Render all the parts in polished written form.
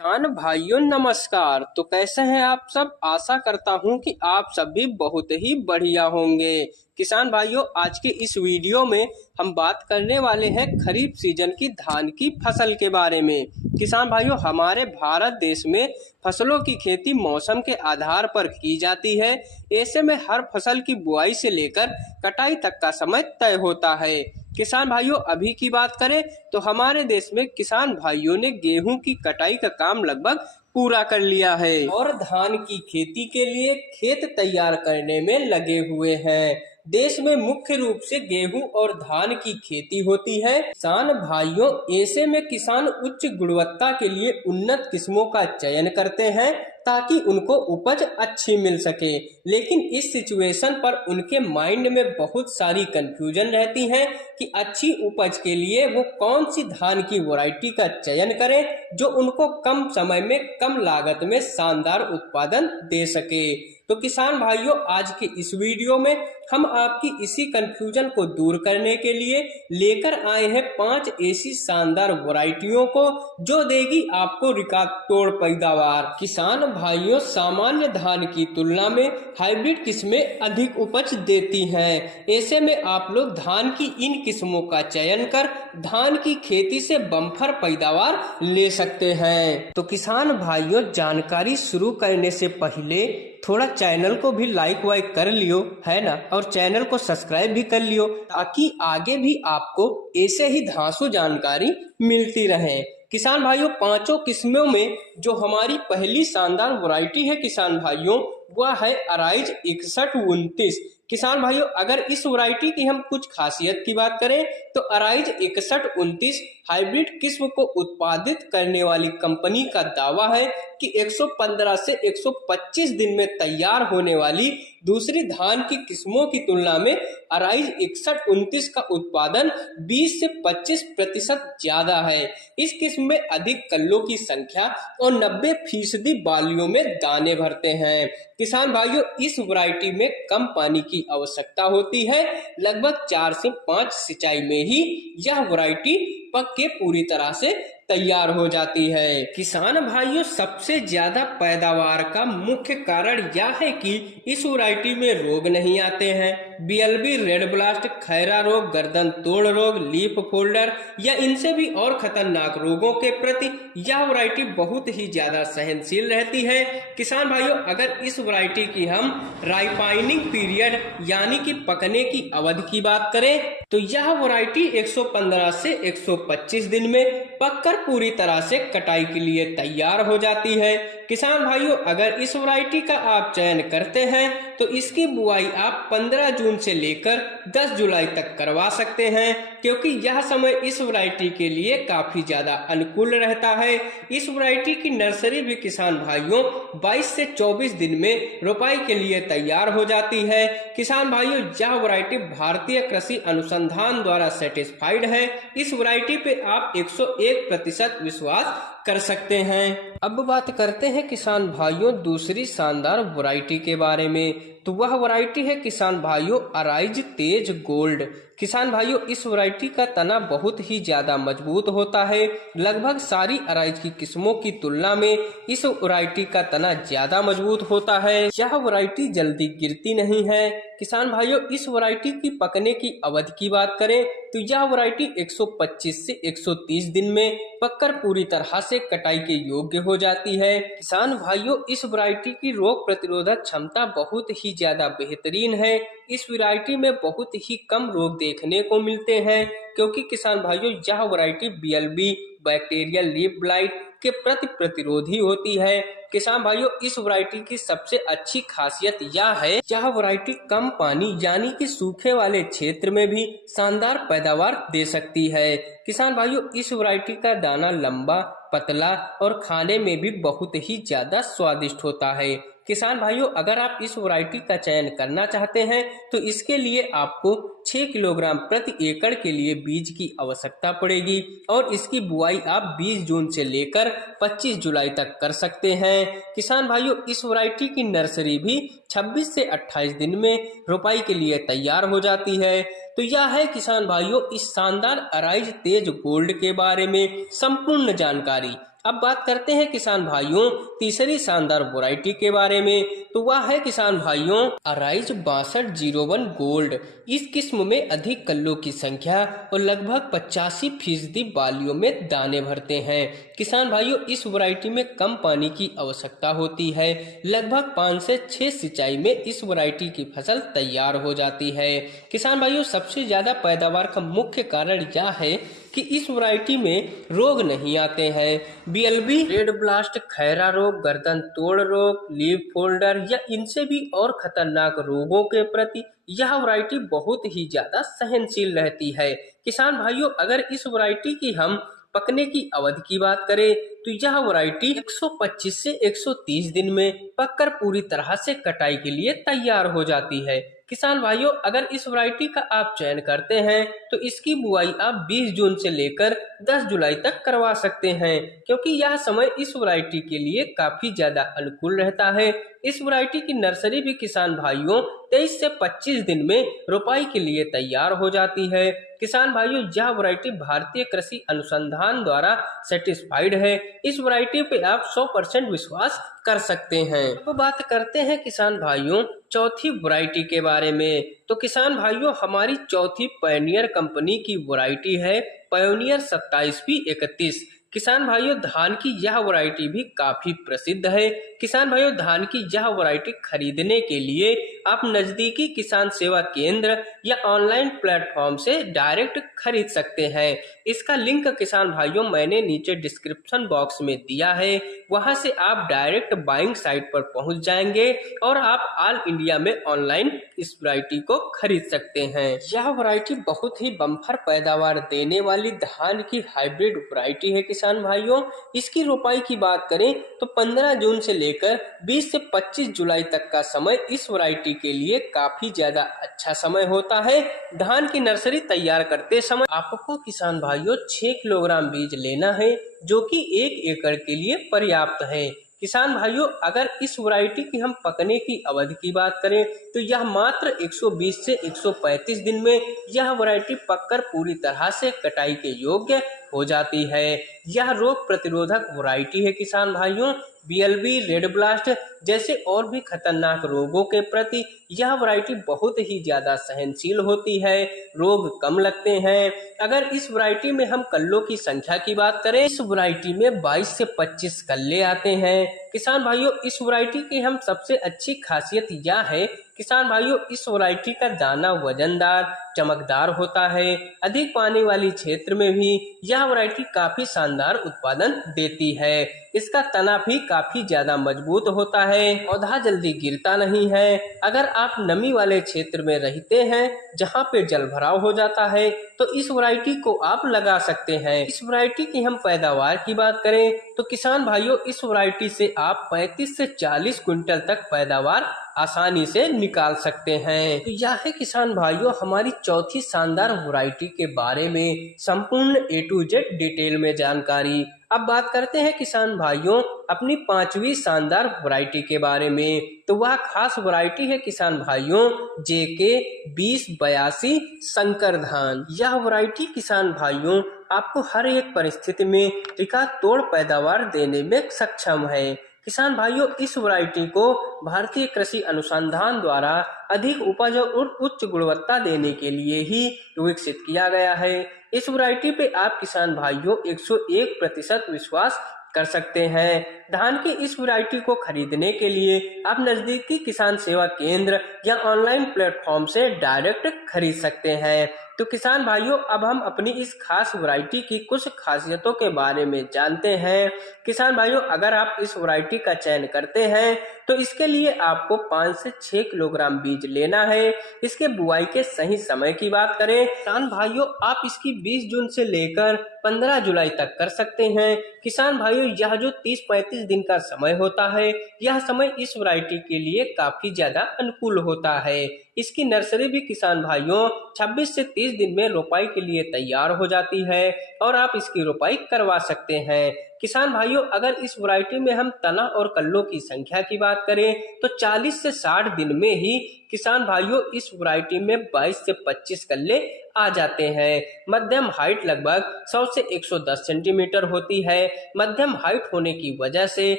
किसान भाइयों नमस्कार। तो कैसे हैं आप सब। आशा करता हूं कि आप सब भी बहुत ही बढ़िया होंगे। किसान भाइयों आज के इस वीडियो में हम बात करने वाले हैं खरीफ सीजन की धान की फसल के बारे में। किसान भाइयों हमारे भारत देश में फसलों की खेती मौसम के आधार पर की जाती है। ऐसे में हर फसल की बुआई से लेकर कटाई तक का समय तय होता है। किसान भाइयों अभी की बात करें तो हमारे देश में किसान भाइयों ने गेहूं की कटाई का काम लगभग पूरा कर लिया है और धान की खेती के लिए खेत तैयार करने में लगे हुए हैं। देश में मुख्य रूप से गेहूं और धान की खेती होती है। किसान भाइयों ऐसे में किसान उच्च गुणवत्ता के लिए उन्नत किस्मों का चयन करते हैं ताकि उनको उपज अच्छी मिल सके। लेकिन इस सिचुएशन पर उनके माइंड में बहुत सारी कंफ्यूजन रहती है कि अच्छी उपज के लिए वो कौन सी धान की वैरायटी का चयन करें जो उनको कम समय में कम लागत में शानदार उत्पादन दे सके। तो किसान भाइयों आज के इस वीडियो में हम आपकी इसी कंफ्यूजन को दूर करने के लिए लेकर आए हैं 5 ऐसी शानदार वैरायटियों को जो देगी आपको रिकॉर्ड तोड़ पैदावार। किसान भाइयों सामान्य धान की तुलना में हाइब्रिड किस्में अधिक उपज देती हैं। ऐसे में आप लोग धान की इन किस्मों का चयन कर धान की खेती से बम्पर पैदावार ले सकते हैं। तो किसान भाइयों जानकारी शुरू करने से पहले थोड़ा चैनल को भी लाइक वाइक कर लियो है ना, और चैनल को सब्सक्राइब भी कर लियो ताकि आगे भी आपको ऐसे ही धांसू जानकारी मिलती रहे। किसान भाइयों पांचों किस्मों में जो हमारी पहली शानदार वैरायटी है किसान भाइयों वह है अराइज 6129। किसान भाइयों अगर इस वैरायटी की हम कुछ खासियत की बात करें तो अराइज 6129 हाइब्रिड किस्म को उत्पादित करने वाली कंपनी का दावा है कि 115 से 125 दिन में तैयार होने वाली दूसरी धान की किस्मों की तुलना में अराइज 6129 का उत्पादन 20 से 25% ज्यादा है। इस किस्म में अधिक कल्लों की संख्या और 90% बालियों में दाने भरते हैं। किसान भाइयों इस वैरायटी में कम पानी की आवश्यकता होती है। लगभग 4 से 5 सिंचाई में ही यह वैरायटी पक के पूरी तरह से तैयार हो जाती है। किसान भाइयों सबसे ज्यादा पैदावार का मुख्य कारण यह है कि इस वैरायटी में रोग नहीं आते हैं। बीएलबी, रेड ब्लास्ट, खैरा रोग, गर्दन तोड़ रोग, लीफ फोल्डर या इनसे भी और खतरनाक रोगों के प्रति यह वैरायटी बहुत ही ज्यादा सहनशील रहती है। किसान भाइयों अगर इस वैरायटी की हम राइपाइनिंग पीरियड यानी कि पकने की अवधि की बात करें तो यह वैरायटी 115 से 125 दिन में पककर पूरी तरह से कटाई के लिए तैयार हो जाती है। किसान भाइयों अगर इस वैरायटी का आप चयन करते हैं तो इसकी बुआई आप 15 जून से लेकर 10 जुलाई तक करवा सकते हैं क्योंकि यह समय इस वैरायटी के लिए काफी ज्यादा अनुकूल रहता है। इस वैरायटी की नर्सरी भी किसान भाइयों 22 से 24 दिन में रोपाई के लिए तैयार हो जाती है। किसान भाइयों यह वैरायटी भारतीय कृषि अनुसंधान द्वारा सर्टिफाइड है। इस वैरायटी पे आप 101% विश्वास कर सकते हैं। अब बात करते हैं किसान भाइयों दूसरी शानदार वैरायटी के बारे में। तो वह वैरायटी है किसान भाइयों अराइज तेज गोल्ड। किसान भाइयों इस वैरायटी का तना बहुत ही ज्यादा मजबूत होता है। लगभग सारी अराइज की किस्मों की तुलना में इस वैरायटी का तना ज्यादा मजबूत होता है। यह वैरायटी जल्दी गिरती नहीं है। किसान भाइयों इस वैरायटी की पकने की अवधि की बात करें तो यह वैरायटी 125 से 130 दिन में पककर पूरी तरह से कटाई के योग्य हो जाती है। किसान भाइयों इस वैरायटी की रोग प्रतिरोधक क्षमता बहुत ही ज्यादा बेहतरीन है। इस वैरायटी में बहुत ही कम रोग देखने को मिलते हैं क्योंकि किसान भाइयों यह variety BLB, bacterial leaf blight के प्रति प्रतिरोधी होती है। किसान भाइयों इस वैरायटी की सबसे अच्छी खासियत यह है यह वैरायटी कम पानी यानी कि सूखे वाले क्षेत्र में भी शानदार पैदावार दे सकती है। किसान भाइयों इस वैरायटी का दाना लंबा, पतला और खाने में भी बहुत ही ज्यादा स्वादिष्ट होता है। किसान भाइयों अगर आप इस वैरायटी का चयन करना चाहते हैं तो इसके लिए आपको 6 किलोग्राम प्रति एकड़ के लिए बीज की आवश्यकता पड़ेगी और इसकी बुआई आप 20 जून से लेकर 25 जुलाई तक कर सकते हैं। किसान भाइयों इस वैरायटी की नर्सरी भी 26 से 28 दिन में रोपाई के लिए तैयार हो जाती है। तो यह है किसान भाइयों इस शानदार अराइज तेज गोल्ड के बारे में संपूर्ण जानकारी। अब बात करते हैं किसान भाइयों तीसरी शानदार वैरायटी के बारे में, तो वह है किसान भाइयों अराइज 6201 गोल्ड। इस किस्म में अधिक कल्लों की संख्या और लगभग 85% बालियों में दाने भरते हैं। किसान भाइयों इस वैरायटी में कम पानी की आवश्यकता होती है। लगभग 5 से 6 सिंचाई में इस वैरायटी की फसल तैयार हो जाती है। किसान भाइयों सबसे ज्यादा पैदावार का मुख्य कारण यह है कि इस वैरायटी में रोग नहीं आते हैं। बीएलबी, रेड ब्लास्ट, खैरा रोग, गर्दन तोड़ रोग, लीफ फोल्डर या इनसे भी और खतरनाक रोगों के प्रति यह वैरायटी बहुत ही ज्यादा सहनशील रहती है। किसान भाइयों अगर इस वैरायटी की हम पकने की अवधि की बात करें तो यह वैरायटी 125 से 130 दिन में पककर पूरी तरह से कटाई के लिए तैयार हो जाती है। किसान भाइयों अगर इस वैरायटी का आप चयन करते हैं तो इसकी बुआई आप 20 जून से लेकर 10 जुलाई तक करवा सकते हैं, क्योंकि यह समय इस वैरायटी के लिए काफी ज्यादा अनुकूल रहता है। इस वैरायटी की नर्सरी भी किसान भाइयों 23 से 25 दिन में रोपाई के लिए तैयार हो जाती है। किसान भाइयों यह वैरायटी भारतीय कृषि अनुसंधान द्वारा सर्टिफाइड है। इस वैरायटी पे आप 100% विश्वास कर सकते हैं। अब बात करते हैं किसान भाइयों चौथी वैरायटी के बारे में, तो किसान भाइयों हमारी चौथी पायोनियर कंपनी की वैरायटी है पायोनियर 27P31। किसान भाइयों धान की यह वैरायटी भी काफी प्रसिद्ध है। किसान भाइयों धान की यह वैरायटी खरीदने के लिए आप नजदीकी किसान सेवा केंद्र या ऑनलाइन प्लेटफॉर्म से डायरेक्ट खरीद सकते हैं। इसका लिंक किसान भाइयों मैंने नीचे डिस्क्रिप्शन बॉक्स में दिया है, वहां से आप डायरेक्ट बाइंग साइट पर पहुंच जाएंगे और आप ऑल इंडिया में ऑनलाइन इस वैरायटी को खरीद सकते हैं। यह वैरायटी बहुत ही बम्पर पैदावार देने वाली धान की हाइब्रिड वैरायटी है। किसान भाइयों इसकी रोपाई की बात करें तो 15 जून से लेकर 20 से 25 जुलाई तक का समय इस वैरायटी के लिए काफी ज्यादा अच्छा समय होता है। धान की नर्सरी तैयार करते समय आपको किसान भाइयों 6 किलोग्राम बीज लेना है, जो कि 1 एकड़ के लिए पर्याप्त है। किसान भाइयों अगर इस वैरायटी की हम पकने की अवधि की बात करें तो यह मात्र 120 से 135 दिन में यह वैरायटी पककर पूरी तरह से कटाई के योग्य हो जाती है। यह रोग प्रतिरोधक वैरायटी है। किसान भाइयों बीएलबी, रेड ब्लास्ट जैसे और भी खतरनाक रोगों के प्रति यह वैरायटी बहुत ही ज्यादा सहनशील होती है। रोग कम लगते हैं। अगर इस वैरायटी में हम कल्लों की संख्या की बात करें, इस वैरायटी में 22 से 25 कल्ले आते हैं। किसान भाइयों इस वैरायटी की हम सबसे अच्छी खासियत यह है किसान भाइयों इस वैरायटी का दाना वजनदार चमकदार होता है। अधिक पानी वाली क्षेत्र में भी यह वैरायटी काफी शानदार उत्पादन देती है। इसका तना भी काफी ज्यादा मजबूत होता है, पौधा जल्दी गिरता नहीं है। अगर आप नमी वाले क्षेत्र में रहते हैं जहां पे जल भराव हो जाता है तो इस वैरायटी को आप लगा सकते हैं। इस वैरायटी की हम पैदावार की बात करें तो किसान भाइयों इस वैरायटी से आप 35 से 40 क्विंटल तक पैदावार आसानी से निकाल सकते हैं। तो यह है किसान भाइयों हमारी चौथी शानदार वैरायटी के बारे में संपूर्ण A to Z डिटेल में जानकारी। अब बात करते हैं किसान भाइयों अपनी पांचवी शानदार वैरायटी के बारे में, तो वह खास वैरायटी है किसान भाइयों JK 2082 संकर धान। यह वैरायटी किसान भाइयों आपको हर एक परिस्थिति में टिकाऊ तोड़ पैदावार देने में सक्षम है। किसान भाइयों इस वैरायटी को भारतीय कृषि अनुसंधान द्वारा अधिक उपज और उच्च गुणवत्ता देने के लिए ही विकसित किया गया है। इस वैरायटी पे आप किसान भाइयों 101% विश्वास कर सकते हैं। धान की इस वैरायटी को खरीदने के लिए आप नजदीकी किसान सेवा केंद्र या ऑनलाइन प्लेटफॉर्म से डायरेक्ट खरीद सकते हैं। तो किसान भाइयों अब हम अपनी इस खास वैरायटी की कुछ खासियतों के बारे में जानते हैं। किसान भाइयों अगर आप इस वैरायटी का चयन करते हैं तो इसके लिए आपको 5 से 6 किलोग्राम बीज लेना है। इसके बुआई के सही समय की बात करें किसान भाइयों आप इसकी 20 जून से लेकर 15 जुलाई तक कर सकते हैं। किसान भाइयों यह जो 30-35 दिन का समय होता है यह समय इस वैरायटी के लिए काफी ज्यादा अनुकूल होता है। इसकी नर्सरी भी किसान भाइयों 26 से 30 दिन में रोपाई के लिए तैयार हो जाती है और आप इसकी रोपाई करवा सकते हैं। किसान भाइयों अगर इस वैरायटी में हम तना और कल्लों की संख्या की बात करें तो 40 से 60 दिन में ही किसान भाइयों इस वैरायटी में 22 से 25 कल्ले आ जाते हैं। मध्यम हाइट लगभग 100 से 110 सेंटीमीटर होती है। मध्यम हाइट होने की वजह से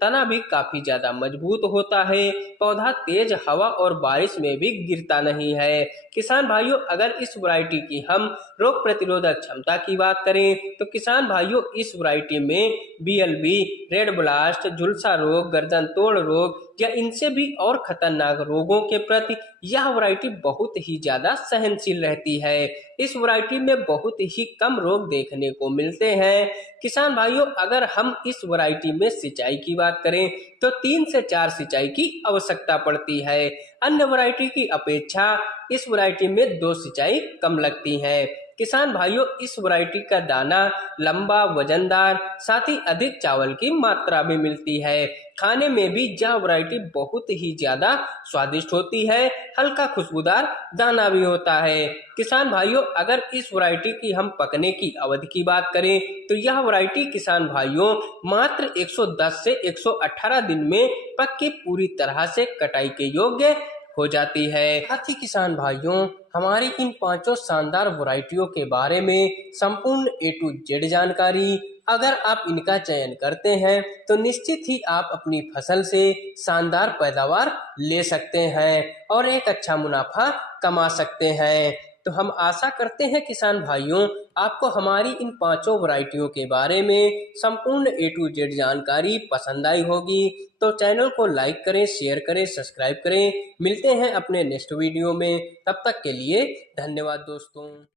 तना भी काफी ज्यादा मजबूत होता है। पौधा तेज हवा और बारिश में भी गिरता नहीं है। किसान भाइयों अगर इस वैरायटी की हम रोग प्रतिरोधक क्षमता की बात करें तो किसान भाइयों इस वैरायटी में BLB, रेड ब्लास्ट, झुलसा रोग, गर्दन तोड़ रोग या इनसे भी और खतरनाक रोगों के प्रति यह वैरायटी बहुत ही ज्यादा सहनशील रहती है। इस वैरायटी में बहुत ही कम रोग देखने को मिलते हैं। किसान भाइयों अगर हम इस वैरायटी में सिंचाई की बात करें तो 3 से 4 सिंचाई की आवश्यकता पड़ती है। अन्य वैरायटी की अपेक्षा इस वैरायटी में 2 सिंचाई कम लगती है। किसान भाइयों इस वैरायटी का दाना लंबा, वजनदार, साथ ही अधिक चावल की मात्रा भी मिलती है। खाने में भी यह वैरायटी बहुत ही ज्यादा स्वादिष्ट होती है। हल्का खुशबूदार दाना भी होता है। किसान भाइयों अगर इस वैरायटी की हम पकने की अवधि की बात करें तो यह वैरायटी किसान भाइयों मात्र 110 से 118 दिन में पक के पूरी तरह से कटाई के योग्य हो जाती है। साथ ही किसान भाइयों हमारी इन 5 शानदार वैरायटियों के बारे में संपूर्ण A to Z जानकारी अगर आप इनका चयन करते हैं तो निश्चित ही आप अपनी फसल से शानदार पैदावार ले सकते हैं और एक अच्छा मुनाफा कमा सकते हैं। तो हम आशा करते हैं किसान भाइयों आपको हमारी इन 5 वैरायटियों के बारे में संपूर्ण A to Z जानकारी पसंद आई होगी। तो चैनल को लाइक करें, शेयर करें, सब्सक्राइब करें। मिलते हैं अपने नेक्स्ट वीडियो में, तब तक के लिए धन्यवाद दोस्तों।